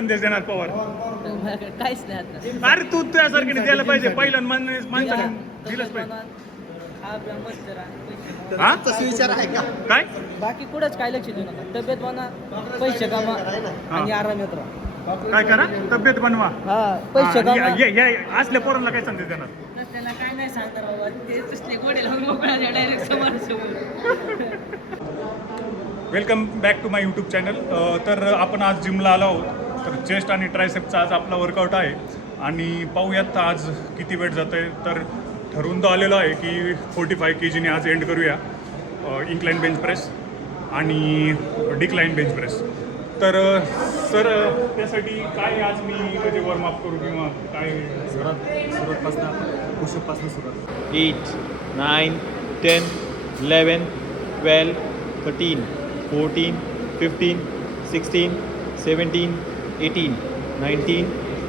संदेश देणार पवार? काहीच नाही आता. अरे तू तुझ्यासारखी द्यायला पाहिजे पहिलं माणसाने दिलंच पाहिजे. हा तसा विचार आहे का? काय बाकी कुठंच काय लक्ष देऊ नका. तब्येत बना, पैसे कमा आणि आराम येत राहा. काय करा? तब्येत बनवा. हा, पैसे कमा. असल्या पोरांना काय संदेश देणार? त्याला काय नाही सांगणार बाबा, ते दुसरे गोडे लावून मोकळा डायरेक्ट समोर. Welcome back to my YouTube channel. तर आपण आज जिमला आलो आहोत. तर चेस्ट आणि ट्रायसेपचा आज आपला वर्कआउट आहे आणि पाहूयात आज किती वेट जातं आहे. तर ठरवून तर आलेलो आहे की 45 kgने आज एंड करूया इन्क्लाइन बेंच प्रेस आणि डिक्लाइन बेंच प्रेस. तर सर त्यासाठी काय आज मी म्हणजे वॉर्मअप करू किंवा काय? सुरुवातपासून पुशअपपासून सुरुवात. 8, 9, 10, 11, 12, 13, 14, 15, 16, 17, 18, 19,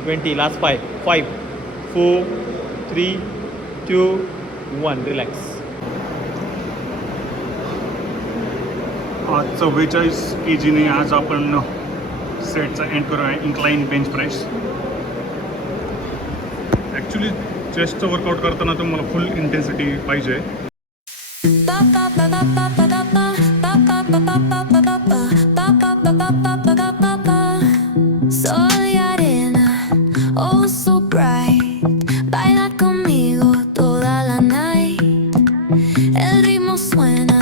20. Last 5, 4, 3, 2, 1. Relax. आज 44 kgने आज आपण सेटचा एंड करूया इन्क्लाइन बेंच प्रेस. ॲक्च्युली चेस्टचं वर्कआउट करताना तुम्हाला फुल इंटेन्सिटी पाहिजे. Soy arena, oh so bright. Baila conmigo toda la night. El ritmo suena,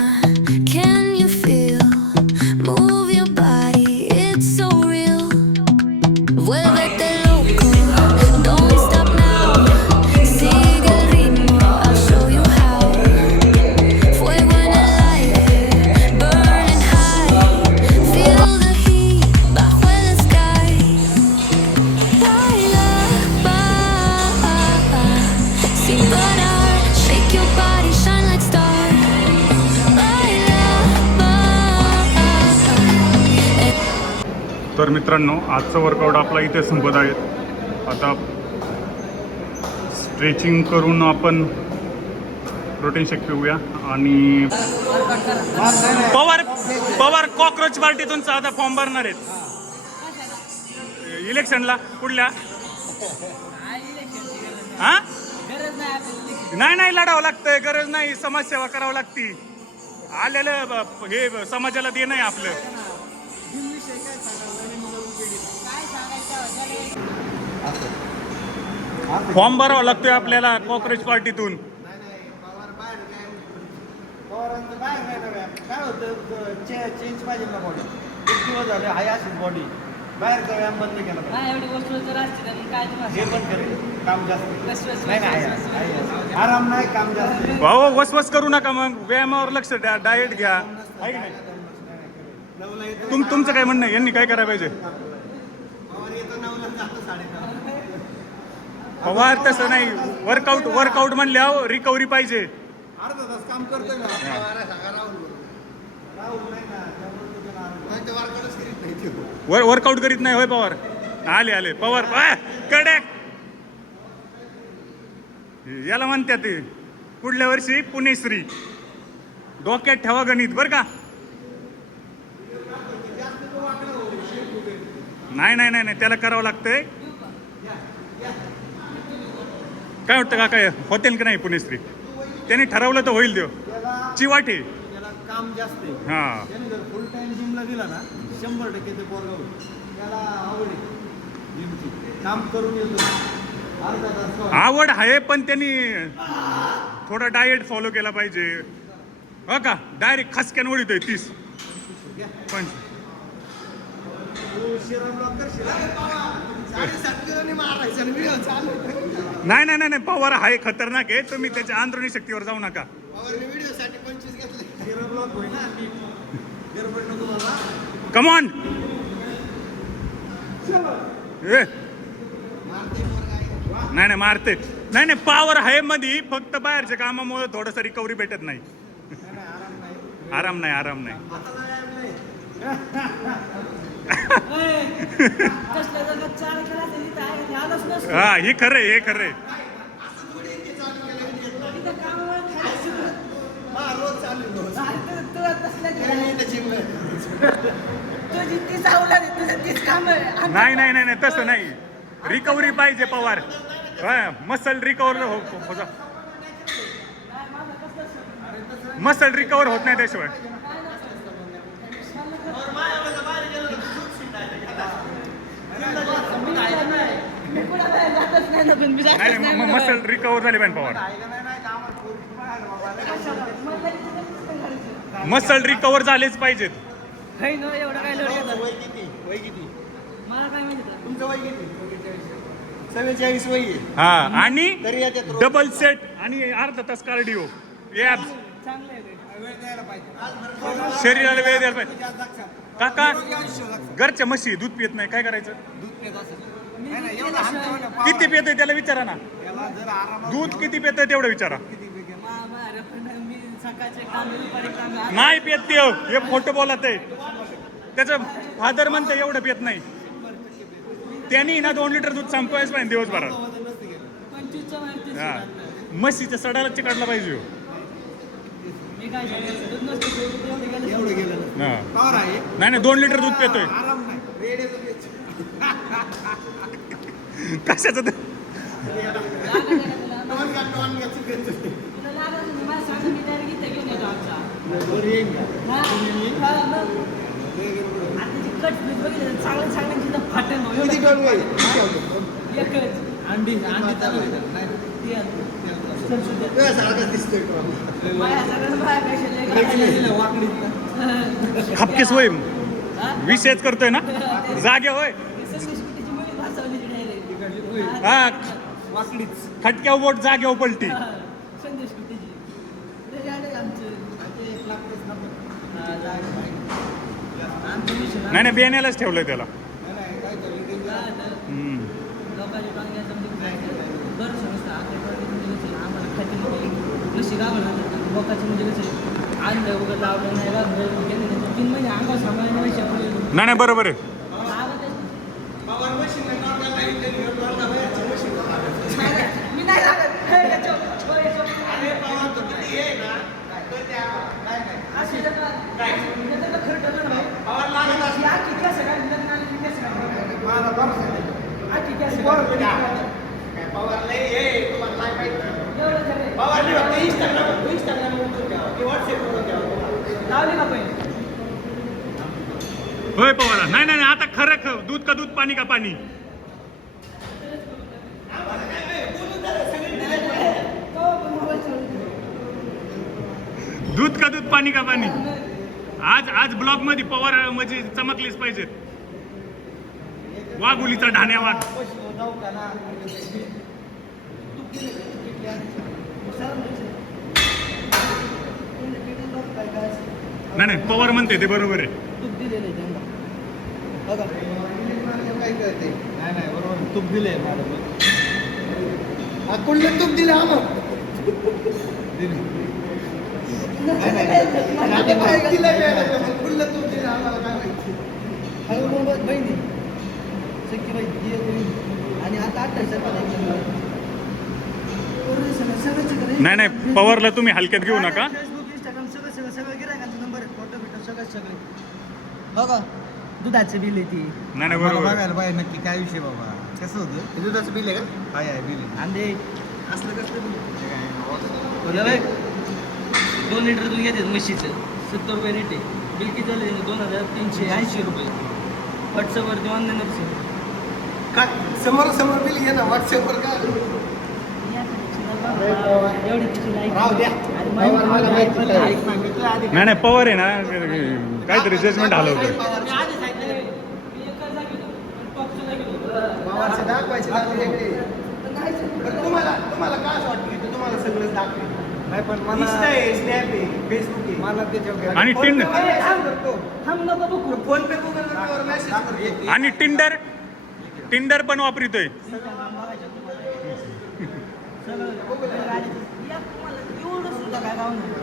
can you feel? Move your body, it's so real. Vuélvete loco, don't stop now. Sigue el ritmo, I'll show you how. Fuego en el aire, burning high. Feel the heat bajo el sky. Baila, sin parar, shake your body, shine like star. Baila, तर मित्रांनो आजचं workout आपला इथे संपत आहे. आता stretching करून आपण प्रोटीन शेक पिऊया आणि पवार कॉक्रोच पार्टीतून आता फॉर्म भरणार आहेत इलेक्शनला. कुठल्या? हा नाही लढावं लागतंय, गरज नाही. समाजसेवा करावं लागती. आलेलं हे समाजाला देणं आहे आपलं. फॉर्म भरावा लागतोय आपल्याला कॉक्रोच पार्टीतून. काय होतं चेंज पाहिजे ना बॉडी. एक दिवस झाले हाय अशीच बॉडी. बाहेरचा व्यायाम बंद केला पाहिजे. हा, एवढी गोष्ट जर असते तर मग काय हे पण करेल काम जास्त नाही. नाही. आराम नाही, काम जास्त. भाऊ वसवस करू नका, मग व्यायामावर लक्ष द्या, डाएट घ्या. आहे की नाही? तुमचं काय म्हणणं आहे? यांनी काय करायला पाहिजे? पवार तसं नाही. वर्कआउट म्हणल्यावर रिकव्हरी पाहिजे. अर्धा तास काम करतोय ना. वर्कआउट करीत नाही होय पवार? आले पवार कडक. याला म्हणतात ते पुढल्या वर्षी पुणेश्री. डोक्यात ठेवा गणित बरं का. नाही त्याला करावं लागतंय. काय वाटतं का? काय होतील की नाही पुणेश्री? त्यांनी ठरवलं तर होईल. देव चिवाटे त्याला काम जास्त आहे. हा. त्याने जर फुल टाइम जिमला दिला ना 100% ते पोरगा होईल. त्याला आवड आहे जिमची. काम करून येतो अर्धा तास. आवड आहे पण त्यांनी थोडा डाएट फॉलो केला पाहिजे. हो का? डायरेक्ट खसक्यान ओढितोय 30 पण. नाही पवार आहे खतरनाक आहे. तुम्ही त्याच्या अंदरुनी शक्तीवर जाऊ नका. कमॉन. नाही मारते. नाही पॉवर आहे मध्ये, फक्त बाहेरच्या कामामुळे थोडस रिकव्हरी भेटत नाही. आराम नाही. हा हे खरंय. रोज चालू तुझी तीच आवला तुझं तीच काम आहे नाही नाही नाही नाही तसं नाही रिकव्हरी पाहिजे Pawar muscle recover muscle recover होत नाही त्याशिवाय मी पुढे जातच नाही ना पण मी जातच नाही नाही नाही मसल रिकवर झाली पाहिजे पवार मसल रिकवर झालेच पाहिजेत है ना एवढं काय लोड घेतलं वय किती वय किती मला काय माहिती होतं? तुमचं वय किती 47 वय आहे. हा आणि तरी याच्यात रोज डबल सेट आणि अर्धा तास कार्डिओ ॲब्स चांगलं आहे रे. वेळ द्यायला पाहिजे शरीराला वेळ द्यायला पाहिजे लक्षात काका निरोगी आयुष्य लक्षात. घरच्या म्हशी दूध पित नाही काय करायचं दूध पित असेल मी नाही, नाही, केलं एवढं हाणतं शिवाय- म्हणलं, किती पितंय त्याला विचारा ना याला जर आरामात दूध ठेवलं, किती पितंय तेवढं विचारा किती पिकेल? अरे पण मी सकाळचे काम दुपारी काम नाही पित ते हे खोटं बोलत आहे त्याचं फादर म्हणतं एवढं पित नाही त्यांनी ना 2 लिटर दूध संपवायच पाहिजे दिवसभरात वजन नसतं गेलं. 25च्या वरती हा सुद्धा. म्हशीच्या सडाला चिकाडला पाहिजे हो. मी काय सांगायचं दूध नसतं तेवढं तेवढं गेलं एवढं गेलं नसतं. हा. पॉवर आहे नाही नाही 2 लिटर दूध पितोय आराम नाही रेड्याचं पेच. कशाचं ते? टॉन घ्या चुकायचं. तुला लागत नाही, मला सांग, मी direct इथं घेऊन येतो आमचा. बरं येईन का? हा, हा, मग. आता जी कट पीस बघितलं, चांगलं चांगलं तिथं फाटेल भाऊ, किती एवढं. टन वय? एकच. अंडी चालू आहे. ती आणतो. चल, सुद्धा. तुझ्या सारखाच दिसतोय तो. बाया सगळ्यांना बाया कशा लय गाड्या. वाकडीत. खापकेस होय हा? विषयच करतोय ना जागे होय हे सगळी स्कुटीची मुली भासवली direct. तिकडली होय. हा वाकडीच. खटक्यावर बोट जागेवर पलटी हा, संदेश कुटीची. लय गाड्या आहे आमचं. ते एक लागतेच ना पण. हा, जागा आहे. आमचं mission नाही नाही बेण्यालाच ठेवलंय त्याला नाही, नाही, काय तरी ते काय आहे? हम्म. लोकांच्या टांग्याचं म्हणजे काय आहे? बरं समजतं आपल्या टांग्याचं म्हणजे कसं आहे, आम्हाला खाती नको म्हशी गावं लागतात लोकांचं म्हणजे कसं आहे, आणलं वगैरे लावलं नाही गावलं गेलं नाही 3 महिने अंगावर सांभाळलं नाही शंभर नाही नाही बरोबर आहे पॉवर मशीन आहे, नॉर्मल नाही, ते नॉर्मल बाहेरची मशीन आहे. मी नाही लागत हे याच्यावर, हो, याच्यावर. अरे पॉवर तो किती आहे ना, तर त्या काय नाही. अशी जर का- जर का खरं ठरलं ना भाऊ, पॉवर लागत अशी आखी केस आहे, लग्न आलं की केस आहे. मला बरं सांगितलं. आखी केस आहे. पॉवर किती आहे? काय पॉवर लय आहे, तुम्हाला नाही माहिती. एवढं खरं आहे. पॉवर नाही फक्त इंस्टाग्रामवर उतरून ठेवा, की व्हॉट्सअपवर ठेवा तुम्हाला. लावली का पहिले होय पवाला नाही नाही नाही, आता खरं दूध का दूध पाणी का पाणी दूध का दूध पाणी का पाणी आज आज ब्लॉग मध्ये पवार म्हणजे चमकलेच पाहिजेत वाघुलीचा ढाण्या वाघ पशु जाऊ का ना? नाही नाही पवार म्हणते ते बरोबर आहे तूप दिलेलं आहे त्यांना बघा काय कळते? नाही नाही बरोबर तूप दिले मॅडम कुठलं तूप दिलं आम्हाला कुठलं तूप दिलं आम्हाला काय माहिती बहिणी सख्खी बहीण आणि आता 28 नाही नाही पवारला तुम्ही हलक्यात घेऊ नका फेसबुक इंस्टाग्राम सगळं गिरायकांचा नंबर आहे फोटो बिटो सगळे बघा दुधाचं बिल आहे ती नाही नाही मला बरोबर आहे. बघायला पाहिजे नक्की काय विषय बाबा कसं होतं ते दुधाचं बिल आहे का हाय आहे बिल आहे. अंडे असलं कसलं हे बघ, 2 लिटर दूध घेते म्हशीचं 70 रुपये रेट आहे बिल किती झालं 2380 रुपये व्हॉट्सअपवरती ऑनलाईन काय समोर समोर बिल घे ना व्हॉट्सअपवर का राहू द्या मला माहिती नाही. नाही नाही पवार आहे ना काहीतरी जजमेंट आलं होतं भावाचं दाखवायचे दाखवले. बरं, तुम्हाला तुम्हाला काय असं वाटतं की तुम्हाला सगळं दाखवेल नाही पण मला Insta आहे स्नॅप आहे फेसबुक आहे मला त्याच्यावर आणि टिंड फोन पे गुगल पे मेसेज करतो आणि टिंडर पण वापरतोय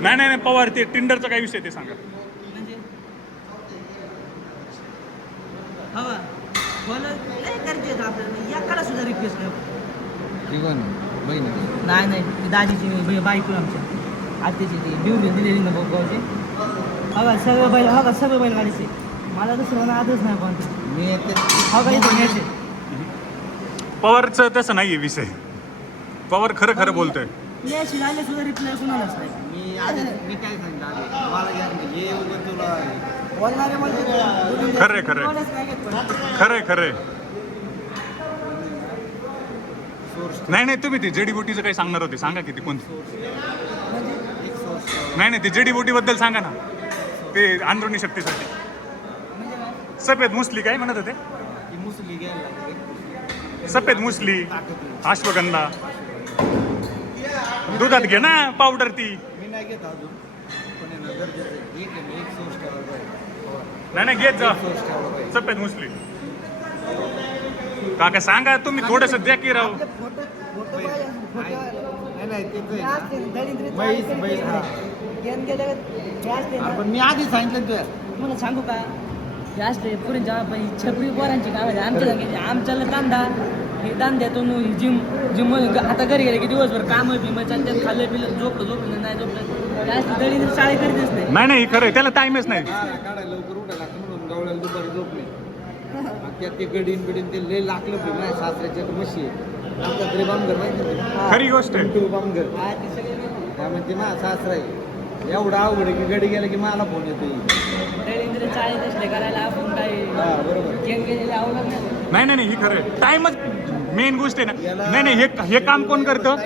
नाही नाही नाही पवार ते टिंडरचा काय विषय ते सांगा सुद्धा रिक्वेस्ट बहिणी नाही नाही ती दाजीची बायको आमच्या आत्याची ती बिवरी दिलेली ना भाऊची हवा सगळं बैल गाडीचे मला दुसरं आजच नाही पण मी येते हा काही धुण्याचे पवारचं तसं नाही आहे विषय. पवार खरं खरं बोलतोय. मी अशी आले सुद्धा रिप्लाय कुणालाच नाही. मी काय सांगितलं आधी मला गॅरंटी हे उगाच तुला बोलणारे म्हणजे खरंय खरंय कोणच नाही घेत पण. खरंय खरंय. सोर्स नाही तुम्ही ते जडीबुटीचं काही सांगणार होते, सांगा किती कोणती. एक सोर्स नाही ते जडीबुटी बद्दल सांगा ना, ते अंदरुनी शक्तीसाठी. म्हणजे काय सफेद मुसली काय म्हणत होते, ती मुसली घ्यायला लागते. सफेद मुसली, अश्वगंधा. दुधात घे ना पावडर ती. मी नाही घेत अजून पण आहे ना गरजेचं आहे. एक सोर्स ठेवायला पाहिजे. नाही घेत जा एक सोर्स ठेवायला पाहिजे. सफेद मुसली. काका सांगा तुम्ही थोडस द्या की राव. फोटो फोटो पाहिजे फोटो नाही ते दरिद्र म्हैस हा गेम गेले हे असते ना. पण मी आधी सांगितलं तुला तुम्हाला सांगू का हे असते पुरींच्या छपरी पोरांची काम आहे. आमच्या जागेची आमच्याला दांदा हे दान देतो जिम आता घरी गेले की दिवसभर काम बिम चालतात, खाल्लं पिलं झोपलं नाही झोपलं जास्त दळीने शाळे करीतच नाही. नाही खरंय, त्याला टाइमच नाही. काढायला लवकर उठायला लागतं म्हणून गवळ्याला दुपारी झोप नाही. त्यात ते गडीन ते लय लागलं पण नाही. सासऱ्याच्या म्हशी आहे आमच्या तरी बामगर माहिती खरी गोष्ट आहे. टू बामगर हा, ते सगळे काय म्हणते मा सासरा आहे एवढं अवघड आहे की गडी गेला की मला फोन येतो. दळींद्र चाळीत असले करायला आपण काही हा बरोबर गेम गेलेले आवडत नाही. नाही ही खरंय. टाइमच मेन गोष्ट आहे ना. नाही हे काम कोण करतं,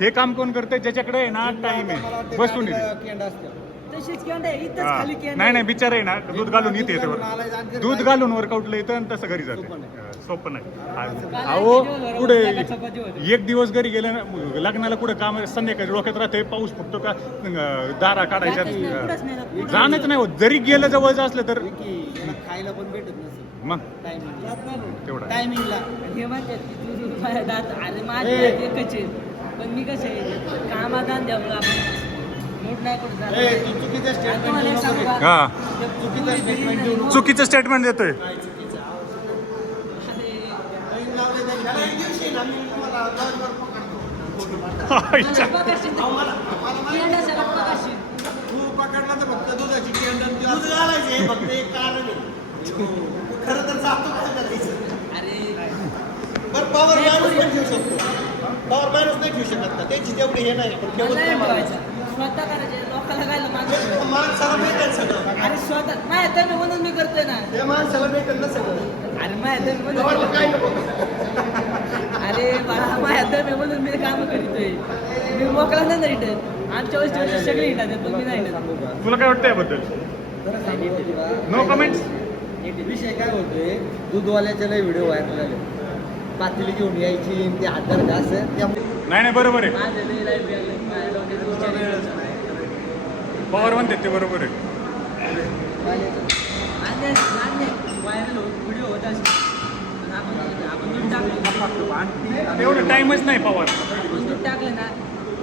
हे काम कोण करतं ज्याच्याकडे आहे ना टाइम आहे बसून केंड असतं. तशीच केंड आहे इथंच खाली केंड नाही बिचार आहे ना, दूध घालून येते याच्यावर. दूध घालून वर्कआउटला येतं आणि तसं घरी जातं. सोपं नाही. अहो पुढे एक दिवस घरी गेलं ना लग्नाला कुठं काम संध्याकाळी डोक्यात राहते, पाऊस फुटतो का दारा काढायच्या जाणच नाही होत. जरी गेलं जवळचं असलं तर की याला खायला पण भेटत नसेल मग टायमिंग तेवढा टायमिंगला. हे म्हणतात की तू माझ्या दात अरे माझे एकच आहे पण मी कसं आहे कामात आणि द्यावं आपण मूड नाही कुठं झालं. तू चुकीचं आणि तुम्हाला एक सांगू स्टेटमेंट का? हा ते चुकीचं पुरी statement बिर्याणी- देऊ चुकीचं स्टेटमेंट देतोय. अरे, आईच्या. पगारशील ते. केंडा सगळं पगारशील. तू पकडला तर फक्त दुधाची केंड दूध घालायचे फक्त एक कारण आहे. खरं तर जातो काय करायचं. अरे बरं पॉवर माणूस पण ठेवू शकतो. पॉवर माणूस नाही ठेवू शकत का त्याची तेवढी हे नाही पण मला नाही ठेवायचं. स्वतः करायचे लोकांना काय माणसं माणसाला भेटेल सगळं. अरे स्वतः माझ्या तर म्हणून मी करतोय ना. त्या माणसाला भेटेल ना सगळं. अरे माझ्या तर म्हणून तुम्हाला काय नको. अरे बाळा माझ्या तर म्हणून मी काम करतोय. मी मोकळा नाही ना रिटर्न. आमच्या वस्तू सगळे हिंडा पण मी नाही हिंडत. तुला काय वाटतं याबद्दल? खरं सांगू का तुला? No comments. विषय काय होतोय दूधवाल्याच्या लय व्हिडिओ व्हायरल झाले. पातेली घेऊन यायची आणि ते हातार घास त्यामुळे नाही बरोबर आहे. माझं लई लाईफ लागलं. माझ्या डोक्यात विचार यायचा. पवार म्हणते ते बरोबर आहे. आणि व्हायरल व्हिडिओ होत असेल पण आपण दूध टाकलं तेवढं टाइमच नाही पवार. आपण दूध टाकलं ना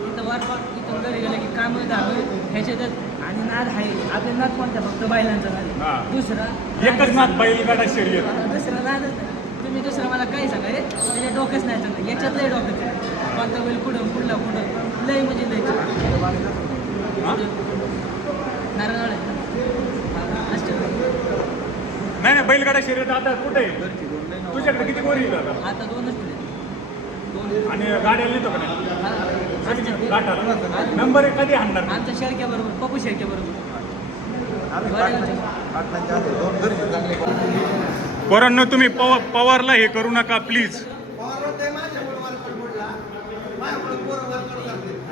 इथं वर्कआउट इथून घरी गेलं की कामं झालं ह्याच्यातच. आणि नाद आहे आपले नाद कोणत्या फक्त बैलांचा हा. नाद. दुसरा एकच नाद बैलगाडा शर्यत. दुसरा नादच नाही. तुम्ही दुसरं मला काही सांगा रे त्याच्या डोकंच नाही सांगा. याच्यात लय डोकंच आहे. कोणता बैल कुठं कुठं लय म्हणजे लय नारळ नाही बैलगाडा शर्यत आता कुठे आहे? तुझ्याकडे किती गोरी येईल आता? आता दोनच ठेवले. आणि गाड्या नेतो का नाही? गाठाला नंबर कधी आणणार? आमच्या शेळक्या बरोबर पप्पू शेळक्या बरोबर दोन घरचे चांगले. पोरांनो तुम्ही पवारला हे करू नका प्लीज.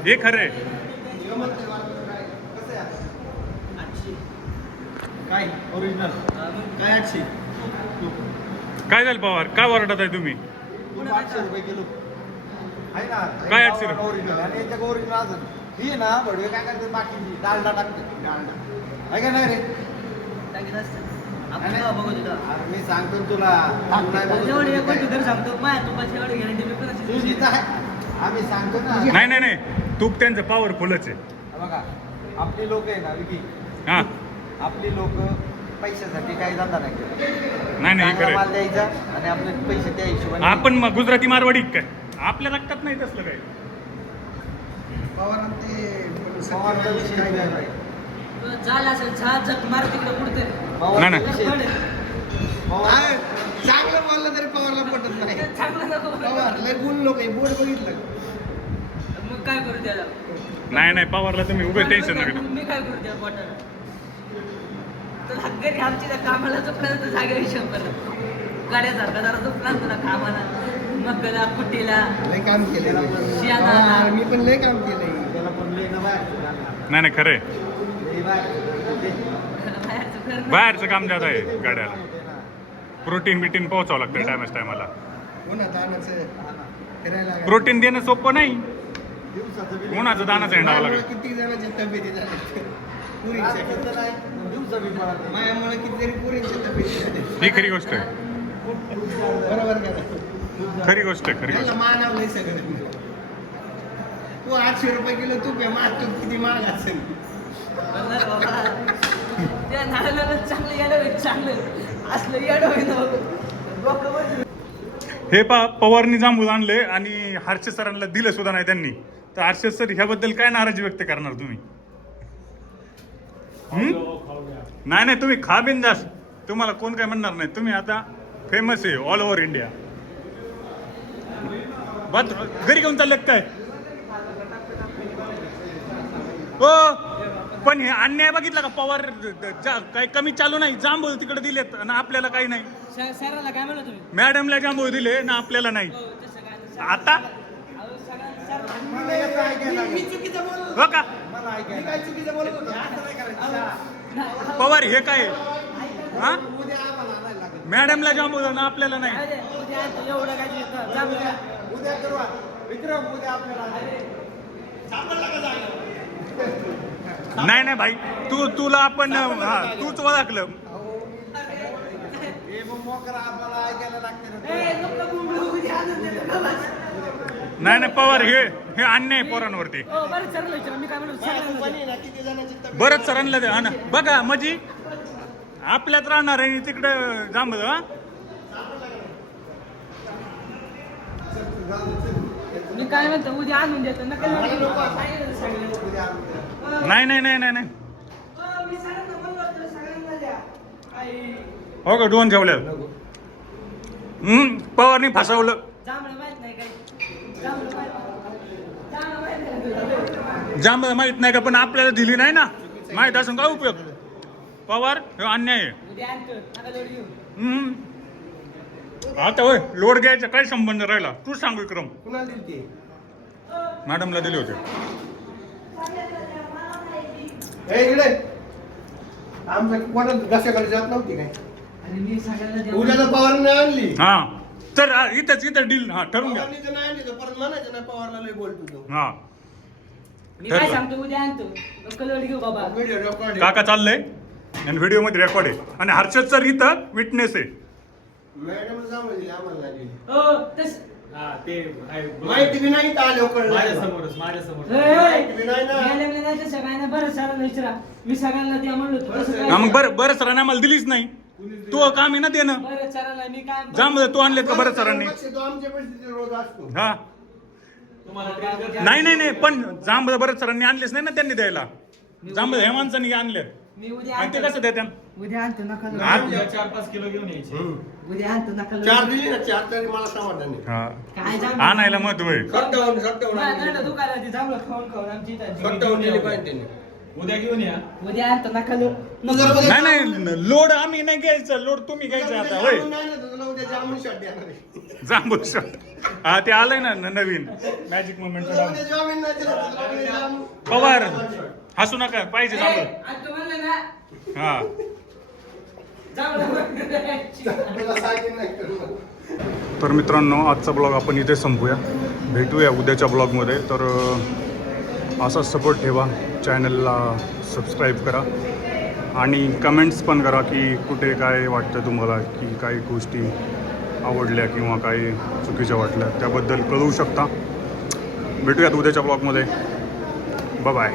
हे खरंय. काय ओरिजिनल काय 800 काय झालं पवार, काय ओरडत आहे तुम्ही? 800 रुपये किलो आहे ना. काय 800 रुपये? ओरिजिनल आणि याच्या ओरिजिनल अजून ही ना बडवे काय करते बाकीची डालडा टाकते डालडा आहे का नाही रे. टाकीत असतं. आपण जेव्हा बघू तिथं अरे मी सांगतो ना तुला थांब नाही बघत. जेवढे एक गोष्ट तरी सांगतो माझ्या तुपाची एवढी गॅरंटी मी कोणाची तुझी तर आहे. आम्ही सांगतो ना. नाही तूप त्यांचं पॉवरफुलच आहे. बघा आपली लोक आहे ना विकी हा आपली लोक पैशासाठी काही धंदा नाही करत. नाही हे चांगला खरंय. माल द्यायचा आणि आपले पैसे त्या हिशोबाने आपण मग गुजराती मारवाडी काय आपल्या रक्तात नाही तसलं काय. पवारांचा विषय नाही. झालं असेल झाड जग मार तिकडे पुढते नाही नाही चांगलं बोललं तरी पवारला पटत नाही. चांगलं नको पवार लय गुण लोक आहे, बोर्ड बघितलं. मग काय करू त्याला नाही पवारला तुम्ही उभे टेन्शन नका. मग मी काय करू त्या पोटाला तर घरी आमची त्या कामाला चुकला तर जागे हिशोब करत गाड्यासारखा जरा चुकला तुला कामाला मग गला कुट्टीला लय काम केलं शियाना. मी पण लय काम केलंय त्याला पण लय ना नाही खरंय बाहेरचं बाहेरचं काम जात आहे गाड्याला. प्रोटीन बिटीन पोहोचावं लागतं टायमाला. फिरायला प्रोटीन देणं सोपं नाही. दिवसाचं बी- उन्हाचं दानाचं हिंडावं लागेल. किती जणांची तब्येती झाल्या पुरींच्या मायामुळे कितीतरी पुरींच्या तब्येती झाल्या. ही खरी गोष्ट आहे. बरोबर का नाही? खरी गोष्ट आहे. त्याला मानवलंय सगळं. तू 800 रुपये किलो तूप आहे, मास तूप किती महाग असेल. त्या नाल्याला चांगलं येणं होईल चांगलं असलं येणं होईल हे पवारनी जांभूळ आणले आणि हर्षद सरांना दिलं सुद्धा नाही त्यांनी. तर हर्षद सर ह्याबद्दल काय नाराजी व्यक्त करणार तुम्ही? नाही तुम्ही खा बिंदास, तुम्हाला कोण काय म्हणणार नाही. तुम्ही आता फेमस आहे ऑल ओव्हर इंडिया. घरी घेऊन चालले काय? हो पण हे अन्याय बघितला का? पवार काही कमी चालू नाही, जांभूळ तिकडे दिलेत आणि आपल्याला काही नाही. सराला काय म्हणलं तुम्ही मॅडमला जांभूळ दिले ना आपल्याला नाही. हो, तसं काय नाही. आता मला याचं ऐकायला लागलं. मी चुकीचं बोललो. हो का मला ऐकायला. मी काय चुकीचं बोलत होतो? असं नाही करायचं. पवार हे काय हा? उद्या आम्हाला आणायला लागेल. मॅडमला जांभूळ ना आपल्याला नाही. अरे, उद्या आता एवढं काय येतं? जा बरं. उद्या करू आता. विक्रम उद्या आपल्याला नाही भाई तुला आपण तूच ओळखलं. हे मग मोकरा आम्हाला ऐकायला लागते ना. ए, नको बोंबलू, उद्या आणून देतो का बस? नाही पवार हे अन्याय आहे पोरांवरती. हो, बरं ठरलं विचार. मी काय म्हणलो सगळ्यांना पण आहे ना, किती जणांची तब्येत बरंच सरांना द्या. हा ना बघा म्हणजे आपल्यात राहणार आहे तिकडं जांभूळ. हा मी काय म्हणतो उद्या आणून देतो नका उद्या आणून द्या. नाही हो का दोन ठेवल्या. पवारनी फसवलं. जांभळं माहित नाही काय जांभळं माहित नाही. जांभळ माहित नाही का? पण आपल्याला दिली नाही ना. माहित असून काय उपयोग? पवार हे अन्याय आहे. उद्या आणतो नका लोड घेऊ. आता होय लोड घ्यायचा काय संबंध राहिला? तू सांग विक्रम. कुणाला दिली ती? मॅडमला दिले होते. ए, इकडे आमच्या कोणाला घशाकडे जात नव्हती काय? आणि मी सगळ्यांना देऊ. उद्या तर पवारने आणली. हा तर इथं डील ठरवून घ्या. पवारने तर नाही आणली तर परत म्हणायचं नाही पवारला लय बोलतो तो. हा मी काय सांगतो उद्या आणतो नका लोड घेऊ बाबा. व्हिडिओ रेकॉर्ड काका चाललंय आणि व्हिडिओ मध्ये रेकॉर्ड आहे आणि हर्षद सर इथं विटनेस आहे. मॅडम जाऊन दिली आम्हाला नाही दिली. हो तस माहिती बी नाही तर आल्यावर कळलं. माझ्यासमोरच माहिती बी नाही ना. नाही तसं काय नाही. बरं सरांना विचारा. मी सगळ्यांना द्या म्हणलो होतो. तसं काय हा, मग बरं सरांनी आम्हाला दिलीच नाही. तू काम आहे ना देणं. बरं सरांना मी काय जांभळ तू आणलेत का बरं सरांनी? लक्ष तो आमच्या परिस्थितीत रोज असतो. हा नाही पण जांभळ बरं सरांनी आणलेच नाही ना त्यांनी द्यायला. जांभळ हे माणसांनी आणले मी उद्या आणि ते आणतो. कसं देत्या? उद्या आणतो नका लोड. 4-5 किलो घेऊन यायचे. उद्या आणतो नका लोड. 4 दिली ना 4 तरी मला समाधान आहे. हा काय जांभळं? आणायला महत्व आहे. सट्टावून माझ्या दुकानात ती जांभळं खाऊन खाऊन आमची इथं. सट्टावून दिली पाहिजे त्यांनी. उद्या घेऊन या. उद्या आणतो नका लोड. तू जर उद्या नाही लोड आम्ही नाही घ्यायचं. लोड तुम्ही घ्यायचं आता होय. जामून नाही ना तर तुला उद्या जामून शॉट देणार आहे. जांभूळ शॉट. हा ते आलंय ना नवीन मॅजिक मुवमेंट. तुला उद्या जामीन नाही दिला तर तुला उद्या जामून. पवार हसू नका पाहिजे जांभूळ. आणतो म्हणलं ना हा जांभळं तुला सांगेन नाही करणार. तर मित्रांनो आजचा ब्लॉग आपण इथे संपूया. भेटूया उद्याच्या ब्लॉगमध्ये. तर असाच सपोर्ट ठेवा. चॅनलला सबस्क्राईब करा आणि कमेंट्स पण करा की कुठे काय वाटतं तुम्हाला, की काही गोष्टी आवडल्या किंवा काही चुकीच्या वाटल्या त्याबद्दल कळवू शकता. भेटूयात उद्याच्या ब्लॉगमध्ये. बाय.